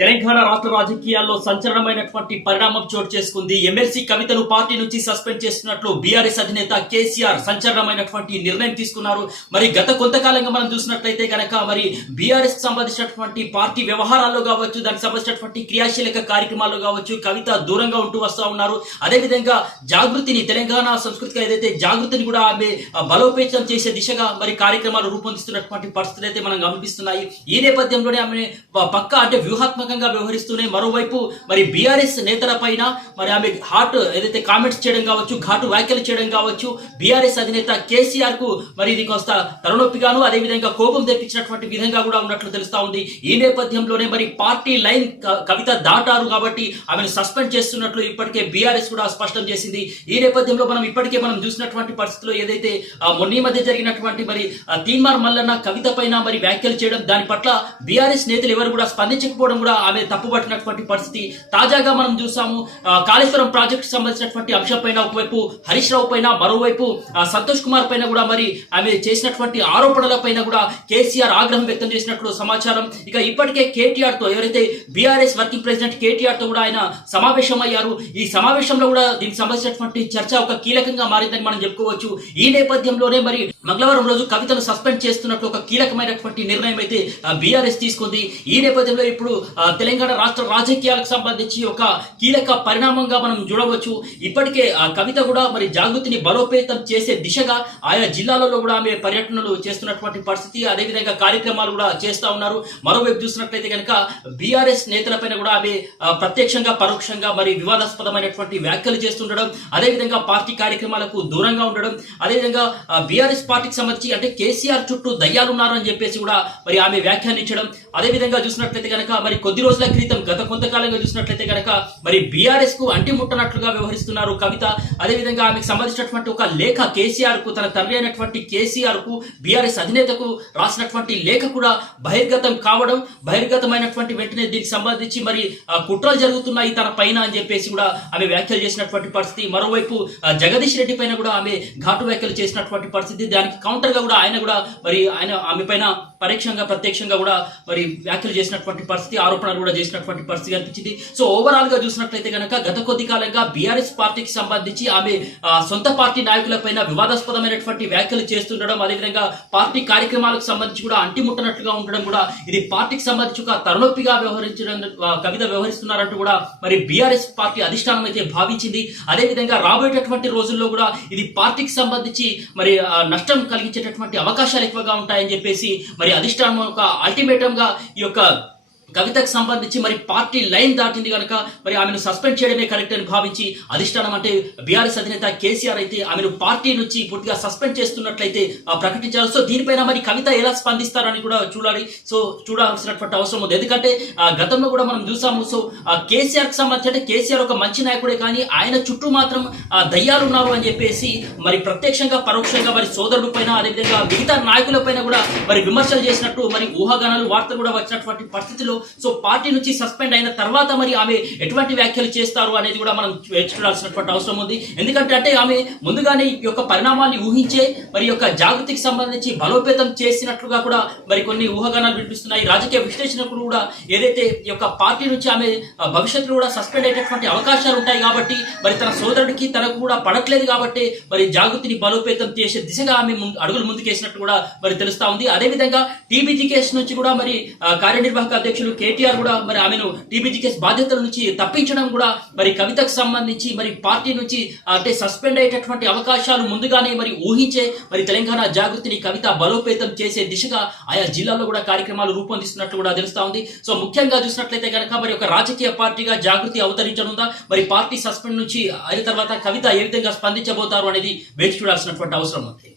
తెలంగాణ రాష్ట్ర రాజకీయాల్లో సంచలనమైనటువంటి పరిణామం చోటు చేసుకుంది. ఎమ్మెల్సీ కవితను పార్టీ నుంచి సస్పెండ్ చేస్తున్నట్లు బీఆర్ఎస్ అధినేత కేసీఆర్ సంచలనమైనటువంటి నిర్ణయం తీసుకున్నారు. మరి గత కొంతకాలంగా మనం చూసినట్లయితే కనుక మరి బీఆర్ఎస్ సంబంధించినటువంటి పార్టీ వ్యవహారాల్లో కావచ్చు, దానికి సంబంధించినటువంటి క్రియాశీలక కార్యక్రమాల్లో కావచ్చు, కవిత దూరంగా ఉంటూ వస్తూ ఉన్నారు. అదేవిధంగా జాగృతిని, తెలంగాణ సంస్కృతిగా ఏదైతే జాగృతిని కూడా ఆమె బలోపేతం చేసే దిశగా మరి కార్యక్రమాలు రూపొందిస్తున్నటువంటి పరిస్థితులు అయితే మనం గమనిస్తున్నాయి. ఈ నేపథ్యంలోనే ఆమె పక్కా అంటే వ్యూహాత్మక వ్యవహరిస్తూనే మరోవైపు మరి బీఆర్ఎస్ నేతల పైన మరి ఆమె హాట్ ఏదైతే కామెంట్స్ చేయడం కావచ్చు, ఘాటు వ్యాఖ్యలు చేయడం కావచ్చు, బీఆర్ఎస్ అధినేత కేసీఆర్ కు మరి ఇది కొంత తలనొప్పిగాను, అదేవిధంగా కోపం తెప్పించినటువంటి విధంగా కూడా ఉన్నట్లు తెలుస్తా ఉంది. ఈ నేపథ్యంలోనే మరి పార్టీ లైన్ కవిత దాటారు కాబట్టి ఆమెను సస్పెండ్ చేస్తున్నట్లు ఇప్పటికే బీఆర్ఎస్ కూడా స్పష్టం చేసింది. ఈ నేపథ్యంలో ఇప్పటికే మనం చూసినటువంటి పరిస్థితుల్లో ఏదైతే మొన్న మధ్య జరిగినటువంటి మరి తీన్మార్ మల్లన్న కవిత పైన మరి వ్యాఖ్యలు చేయడం, దాని పట్ల బీఆర్ఎస్ నేతలు ఎవరు కూడా స్పందించకపోవడం కూడా ఆమె తప్పుపట్టినటువంటి పరిస్థితి తాజాగా మనం చూసాము. కాళేశ్వరం ప్రాజెక్టు సంబంధించినటువంటి అంశం పైన ఒకవైపు హరీష్ రావు పైన, మరోవైపు సంతోష్ కుమార్ పైన కూడా మరి ఆమె చేసినటువంటి ఆరోపణల పైన కూడా కేసీఆర్ ఆగ్రహం వ్యక్తం చేసినట్లు సమాచారం. ఇక ఇప్పటికే కేటీఆర్ తో ఎవరైతే బీఆర్ఎస్ వర్కింగ్ ప్రెసిడెంట్ కేటీఆర్ తో కూడా ఆయన సమావేశం అయ్యారు. ఈ సమావేశంలో కూడా దీనికి సంబంధించినటువంటి చర్చ ఒక కీలకంగా మారిందని మనం చెప్పుకోవచ్చు. ఈ నేపథ్యంలోనే మరి మంగళవారం రోజు కవితను సస్పెండ్ చేస్తున్నట్లు ఒక కీలకమైనటువంటి నిర్ణయం అయితే బీఆర్ఎస్ తీసుకుంది. ఈ నేపథ్యంలో ఇప్పుడు తెలంగాణ రాష్ట్ర రాజకీయాలకు సంబంధించి ఒక కీలక పరిణామంగా మనం చూడవచ్చు. ఇప్పటికే కవిత కూడా మరి జాగృతిని బలోపేతం చేసే దిశగా ఆయా జిల్లాలలో కూడా ఆమె పర్యటనలు చేస్తున్నటువంటి పరిస్థితి, అదేవిధంగా కార్యక్రమాలు కూడా చేస్తా ఉన్నారు. మరోవైపు చూసినట్లయితే కనుక బీఆర్ఎస్ నేతలపైన కూడా ఆమె ప్రత్యక్షంగా పరోక్షంగా మరి వివాదాస్పదమైనటువంటి వ్యాఖ్యలు చేస్తుండడం, అదేవిధంగా పార్టీ కార్యక్రమాలకు దూరంగా ఉండడం, అదేవిధంగా బీఆర్ఎస్ పార్టీకి సంబంధించి అంటే కేసీఆర్ చుట్టూ దయ్యాలు ఉన్నారు అని చెప్పేసి కూడా మరి ఆమె వ్యాఖ్యానించడం. అదేవిధంగా చూసినట్లయితే కనుక మరి కొద్ది రోజుల క్రితం గత కొంతకాలంగా చూసినట్లయితే కనుక మరి బీఆర్ఎస్ కు అంటిముట్టనట్లుగా వ్యవహరిస్తున్నారు కవిత. అదేవిధంగా ఆమెకు సంబంధించినటువంటి ఒక లేఖ కేసీఆర్ కు, తన తండ్రి అయినటువంటి కేసీఆర్ కు బీఆర్ఎస్ అధినేతకు రాసినటువంటి లేఖ కూడా బహిర్గతం కావడం, బహిర్గతమైనటువంటి వెంటనే దీనికి సంబంధించి మరి కుట్రలు జరుగుతున్నాయి తన పైన అని చెప్పేసి కూడా ఆమె వ్యాఖ్యలు చేసినటువంటి పరిస్థితి. మరోవైపు జగదీష్ రెడ్డి పైన కూడా ఆమె ఘాటు వ్యాఖ్యలు చేసినటువంటి పరిస్థితి. దానికి కౌంటర్ గా కూడా ఆయన కూడా మరి ఆమె పైన పరోక్షంగా ప్రత్యక్షంగా కూడా మరి వ్యాఖ్యలు చేసినటువంటి పరిస్థితి, ఆరోపణలు కూడా చేసినటువంటి పరిస్థితి కనిపించింది. సో ఓవరాల్ గా చూసినట్లయితే కనుక గత కొద్ది కాలంగా బీఆర్ఎస్ పార్టీకి సంబంధించి ఆమె సొంత పార్టీ నాయకులపైన వివాదాస్పదమైనటువంటి వ్యాఖ్యలు చేస్తుండడం, అదేవిధంగా పార్టీ కార్యక్రమాలకు సంబంధించి కూడా అంటిముట్టనట్లుగా ఉండడం కూడా ఇది పార్టీకి సంబంధించి ఒక తలనొప్పిగా వ్యవహరించడం కవిత వ్యవహరిస్తున్నారంటూ కూడా మరి బీఆర్ఎస్ పార్టీ అధిష్టానం అయితే భావించింది. అదేవిధంగా రాబోయేటటువంటి రోజుల్లో కూడా ఇది పార్టీకి సంబంధించి మరి నష్టం కలిగించేటటువంటి అవకాశాలు ఎక్కువగా ఉంటాయని చెప్పేసి మరి అధిష్టానం ఒక అల్టిమేటం గా ఈ యొక్క కవితకు సంబంధించి మరి పార్టీ లైన్ దాటింది కనుక మరి ఆమెను సస్పెండ్ చేయడమే కరెక్ట్ అని భావించి అధిష్టానం అంటే బీఆర్ఎస్ అధినేత కేసీఆర్ అయితే ఆమెను పార్టీ నుంచి పూర్తిగా సస్పెండ్ చేస్తున్నట్లయితే ప్రకటించారు. సో దీనిపైన మరి కవిత ఎలా స్పందిస్తారని కూడా చూడాలి. సో చూడాల్సినటువంటి అవసరం ఉంది. ఎందుకంటే గతంలో కూడా మనం చూసాము. సో కేసీఆర్ కి సంబంధించి అంటే కేసీఆర్ ఒక మంచి నాయకుడే, కానీ ఆయన చుట్టూ మాత్రం దయ్యాలు ఉన్నారు అని చెప్పేసి మరి ప్రత్యక్షంగా పరోక్షంగా మరి సోదరుడు పైన, అదేవిధంగా మిగతా నాయకుల పైన కూడా మరి విమర్శలు చేసినట్టు మరి ఊహాగానాలు, వార్తలు కూడా వచ్చినటువంటి పరిస్థితిలో సో పార్టీ నుంచి సస్పెండ్ అయిన తర్వాత మరి ఆమె ఎటువంటి వ్యాఖ్యలు చేస్తారు అనేది కూడా మనం చూడాల్సినటువంటి అవసరం ఉంది. ఎందుకంటే అంటే ఆమె ముందుగానే ఈ యొక్క పరిణామాన్ని ఊహించే మరి యొక్క జాగృతికి సంబంధించి బలోపేతం చేసినట్లుగా కూడా మరి కొన్ని ఊహాగానాలు వినిపిస్తున్నాయి. రాజకీయ విశ్లేషకులు కూడా ఏదైతే ఈ యొక్క పార్టీ నుంచి ఆమె భవిష్యత్తులో కూడా సస్పెండ్ అయ్యేటటువంటి అవకాశాలు ఉంటాయి కాబట్టి మరి తన సోదరుడికి తనకు కూడా పడట్లేదు కాబట్టి మరి జాగృతిని బలోపేతం చేసే దిశగా ఆమె అడుగులు ముందుకేసినట్టు కూడా మరి తెలుస్తా ఉంది. అదేవిధంగా టీబీజీ కేసు నుంచి కూడా మరి కార్యనిర్వాహక అధ్యక్షులు కేటీఆర్ కూడా మరి ఆమెను టీబీజీ కేసు బాధ్యతల నుంచి తప్పించడం కూడా మరి కవితకు సంబంధించి మరి పార్టీ నుంచి అంటే సస్పెండ్ అయ్యేటటువంటి అవకాశాలు ముందుగానే మరి ఊహించే మరి తెలంగాణ జాగృతిని కవిత బలోపేతం చేసే దిశగా ఆయా జిల్లాల్లో కూడా కార్యక్రమాలు రూపొందిస్తున్నట్లు కూడా తెలుస్తా ఉంది. సో ముఖ్యంగా చూసినట్లయితే కనుక మరి ఒక రాజకీయ పార్టీగా జాగృతి అవతరించనుందా, మరి పార్టీ సస్పెండ్ నుంచి అయిన తర్వాత కవిత ఏ విధంగా స్పందించబోతారు అనేది వేచి చూడాల్సినటువంటి అవసరం ఉంది.